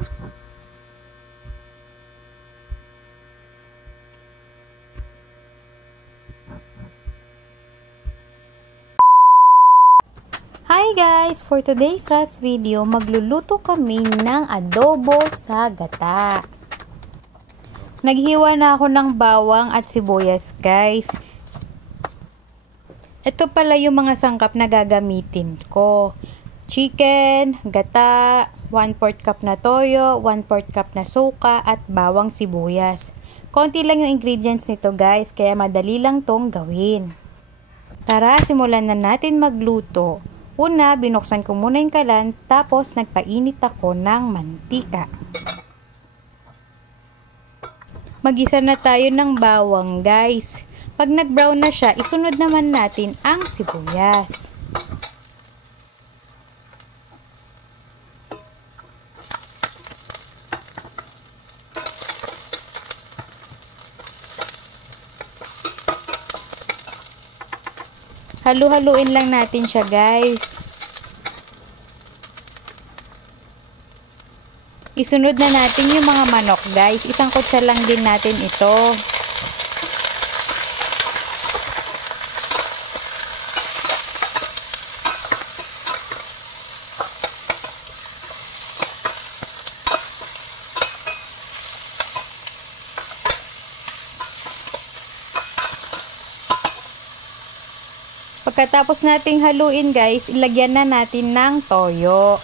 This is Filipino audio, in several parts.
Hi guys! For today's last video, magluluto kami ng adobo sa gata. Naghiwa na ako ng bawang at sibuyas guys. Ito pala yung mga sangkap na gagamitin ko. Chicken, gata, 1/4 cup na toyo, 1/4 cup na suka at bawang sibuyas. Konti lang yung ingredients nito guys, kaya madali lang tong gawin. Tara, simulan na natin magluto. Una, binuksan ko muna yung kalan, tapos nagpainit ako ng mantika. Mag-isa na tayo ng bawang guys. Pag nag-brown na siya, isunod naman natin ang sibuyas. Halu-haluin lang natin siya guys. Isunod na natin yung mga manok guys. Isang kutsa lang din natin ito. Pagkatapos nating haluin guys, ilagyan na natin ng toyo.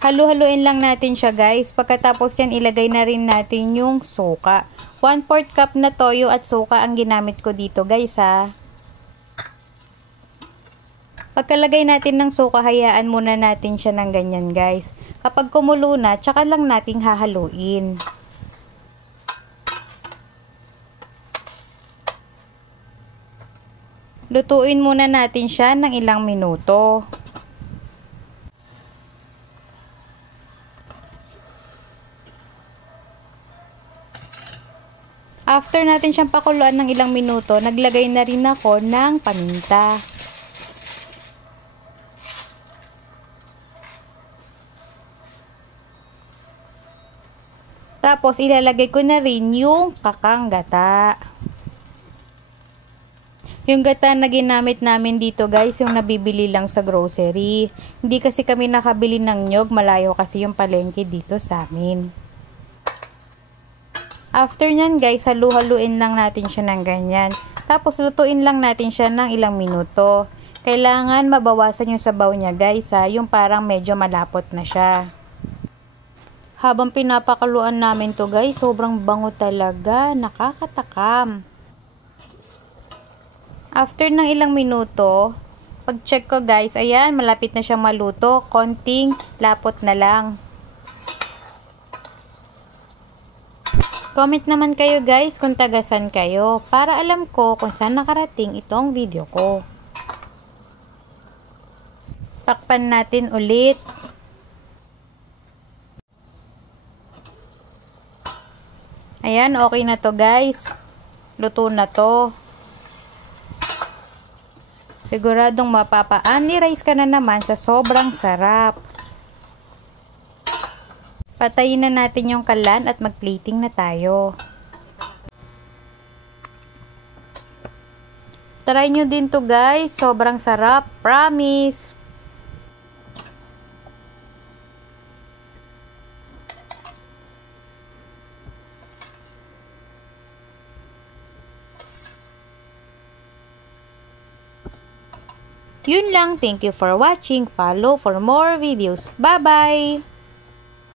Halu-haluin lang natin siya guys. Pagkatapos yan, ilagay na rin natin yung suka. 1/4 cup na toyo at suka ang ginamit ko dito guys ha. Pagkalagay natin ng suka, hayaan muna natin siya ng ganyan guys. Kapag kumulo na, tsaka lang nating hahaluin. Lutuin muna natin siya ng ilang minuto. After natin siyang pakuluan ng ilang minuto, naglagay na rin ako ng paminta. Tapos ilalagay ko na rin yung kakang gata. Yung gata na ginamit namin dito guys, yung nabibili lang sa grocery. Hindi kasi kami nakabili ng nyog, malayo kasi yung palengke dito sa amin. After nyan guys, halu-haluin lang natin siya ng ganyan. Tapos lutuin lang natin siya ng ilang minuto. Kailangan mabawasan yung sabaw niya guys ha, yung parang medyo malapot na siya. Habang pinapakaluan namin to guys, sobrang bango talaga, nakakatakam. After ng ilang minuto, pag-check ko guys, ayan, malapit na siyang maluto. Konting lapot na lang. Comment naman kayo guys kung tagasan kayo para alam ko kung saan nakarating itong video ko. Takpan natin ulit. Ayan, okay na to guys. Luto na to. Siguradong mapapa-unli-rice ka na naman sa sobrang sarap. Patayin na natin yung kalan at mag-plating na tayo. Try nyo din to guys. Sobrang sarap. Promise! Yun lang. Thank you for watching. Follow for more videos. Bye-bye!